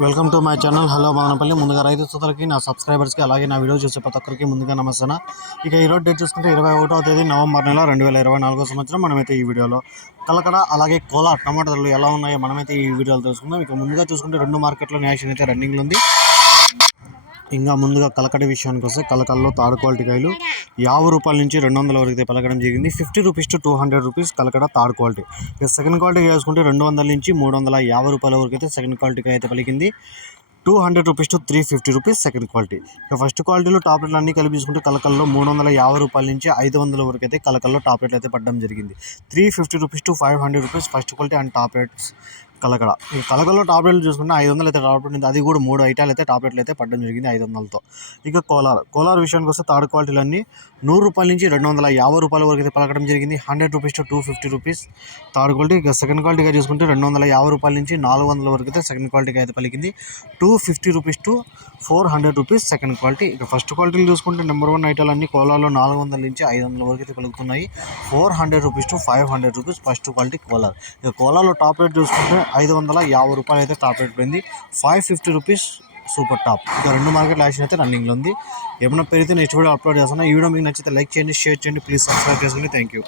Welcome to my channel. Hello Madanapalle. ముందుగా రైతు సోదరులకి నా సబ్స్క్రైబర్స్కి అలాగే నా వీడియో చూసే ప్రతి ఒక్కరికి ముందుగా నమస్తే ఇక ఈరోజు డేట్ చూసుకుంటే ఇరవై ఒకటో తేదీ నవంబర్ నెల రెండు వేల ఇరవై నాలుగో సంవత్సరం మనమైతే ఈ వీడియోలో. కలకడ అలాగే కోలా టమాటా ధరలు ఎలా ఉన్నాయో మనమైతే ఈ వీడియోలో తెలుసుకుందాం. ఇక ముందుగా చూసుకుంటే రెండు మార్కెట్లో న్యాషన్ అయితే రన్నింగ్లో ఉంది. ఇంకా ముందుగా కలకడ విషయానికి వస్తే కలకల్లో తాడు క్వాలిటీ కాయలు యాభై రూపాయల నుంచి రెండు వందల వరకు అయితే పలకడం జరిగింది. Fifty rupees to two hundred rupees Kalakada third quality. ఇక సెకండ్ క్వాలిటీ వేసుకుంటే రెండు వందల నుంచి మూడు వందల యాభై రూపాయల వరకు అయితే సెకండ్ క్వాలిటీకి అయితే పలికింది. Two hundred rupees to three fifty rupees second quality. ఇక ఫస్ట్ క్వాలిటీలో టాప్ రేట్లు అన్ని కలిపి తీసుకుంటే కలకల్లో మూడు వందల యాభై రూపాయల నుంచి ఐదు వందల వరకు అయితే కలకల్లో టాప్ అయితే పడడం జరిగింది. Three fifty rupees to five hundred rupees first quality and టాప్లెట్స్ Kalakada ఈ కలకడలో టాబ్లెట్లు చూసుకుంటే ఐదు వందలు అయితే టాప్ ఉంది. అది కూడా మూడు ఐటాలు అయితే టాబ్లెట్లు అయితే పడడం జరిగింది ఐదు వందలతో. ఇక కోలార్. కోలార్ విషయానికి వస్తే థర్డ్ క్వాలిటీలన్నీ నూరు రూపాయల నుంచి రెండు వందల యాభై రూపాయల వరకు అయితే పలకడం జరిగింది. Hundred rupees to two fifty rupees. Third quality ఇక సెకండ్ క్వాలిటీగా చూసుకుంటే రెండు వందల యాభై రూపాయల నుంచి నాలుగు వందల వరకు అయితే సెకండ్ క్వాలిటీకి అయితే పలికింది. Two fifty rupees to four hundred rupees second quality. ఇక ఫస్ట్ క్వాలిటీలు చూసుకుంటే నెంబర్ వన్ ఐటాలు అన్ని కోలార్లో నాలుగు వందల నుంచి ఐదు వందల వరకు అయితే పలుకుతున్నాయి four hundred rupees to five hundred rupees first quality Kolar. ఇక కోలార్లో టాప్ రేట్ చూసుకుంటే ఐదు వందల యాభై రూపాయలు అయితే టాప్ రేట్ పోయింది. Five fifty rupees super top. ఇక రెండు మార్కెట్ యాక్షన్ అయితే రన్నింగ్లో ఉంది. ఏమైనా పెరిగితే నెక్స్ట్ వీడియో అప్లోడ్ చేస్తాను. ఈ వీడియో మీకు నచ్చితే లైక్ చేయండి షేర్ చేయండి. ప్లీజ్ సబ్స్క్రైబ్ చేసుకోండి థ్యాంక్ యూ